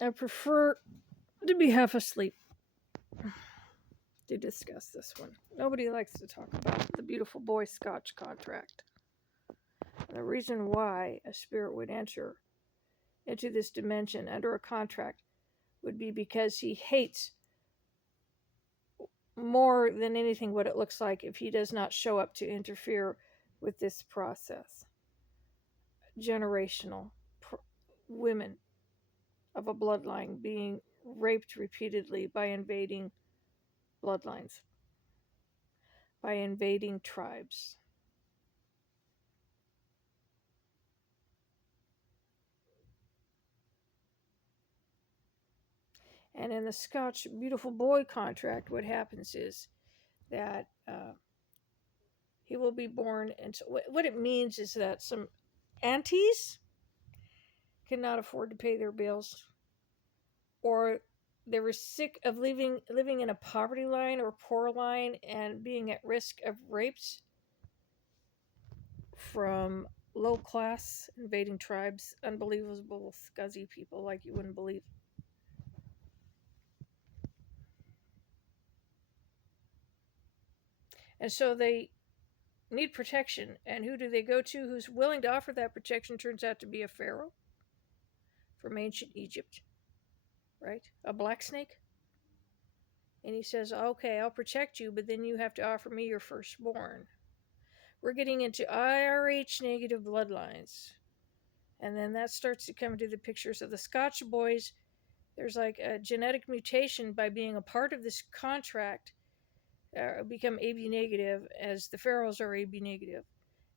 I prefer to be half asleep to discuss this one. Nobody likes to talk about the beautiful boy Scotch Contract. And the reason why a spirit would enter into this dimension under a contract would be because he hates more than anything what it looks like if he does not show up to interfere with this process. Generational women of a bloodline being raped repeatedly by invading bloodlines, by invading tribes. And in the Scotch Beautiful Boy contract, what happens is that he will be born. And so what it means is that some aunties cannot afford to pay their bills, or they were sick of living in a poverty line or poor line and being at risk of rapes from low class invading tribes, unbelievable scuzzy people like you wouldn't believe. And so they need protection. And who do they go to who's willing to offer that protection? Turns out to be a pharaoh from ancient Egypt, right? A black snake. And he says, okay, I'll protect you, but then you have to offer me your firstborn. We're getting into Rh negative bloodlines. And then that starts to come into the pictures of the Scotch boys. There's like a genetic mutation by being a part of this contract, become AB negative, as the pharaohs are AB negative.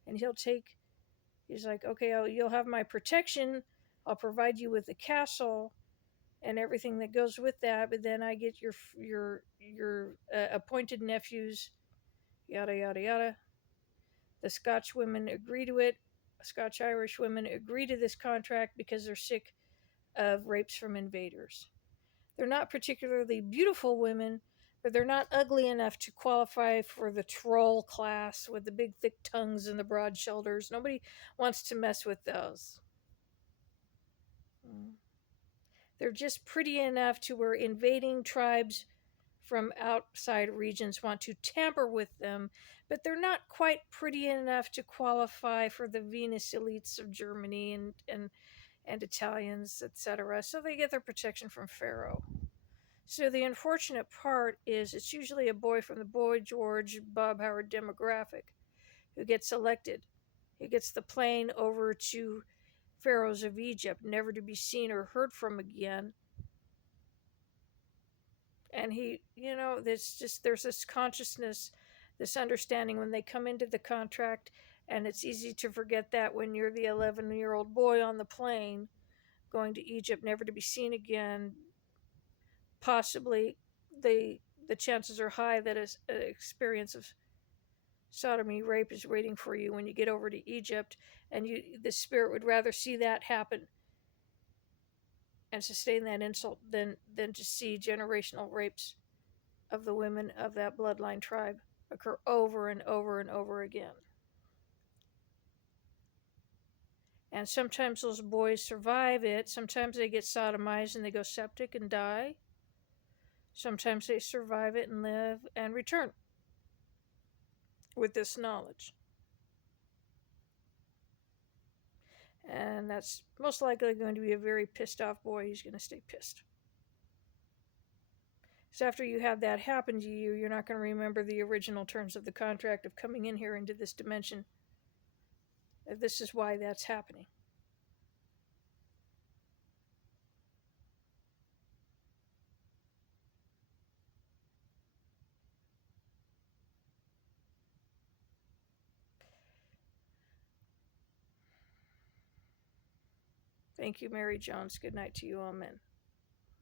And he's like, okay, you'll have my protection. I'll provide you with a castle and everything that goes with that. But then I get your appointed nephews, yada yada yada. The Scotch women agree to it. Scotch Irish women agree to this contract because they're sick of rapes from invaders. They're not particularly beautiful women, but they're not ugly enough to qualify for the troll class with the big thick tongues and the broad shoulders. Nobody wants to mess with those. They're just pretty enough to where invading tribes from outside regions want to tamper with them, but they're not quite pretty enough to qualify for the Venus elites of Germany and Italians, etc. So they get their protection from Pharaoh. So the unfortunate part is it's usually a boy from the Boy George Bob Howard demographic who gets elected. He gets the plane over to pharaohs of Egypt, never to be seen or heard from again. And there's this consciousness, this understanding when they come into the contract, and it's easy to forget that when you're the 11-year-old boy on the plane going to Egypt, never to be seen again. Possibly, the chances are high that an experience of sodomy, rape is waiting for you when you get over to Egypt, and the spirit would rather see that happen and sustain that insult than to see generational rapes of the women of that bloodline tribe occur over and over and over again. And sometimes those boys survive it. Sometimes they get sodomized and they go septic and die. Sometimes they survive it and live and return with this knowledge. And that's most likely going to be a very pissed off boy. He's going to stay pissed. So after you have that happen to you, you're not going to remember the original terms of the contract of coming in here into this dimension. This is why that's happening. Thank you, Mary Jones. Good night to you, amen.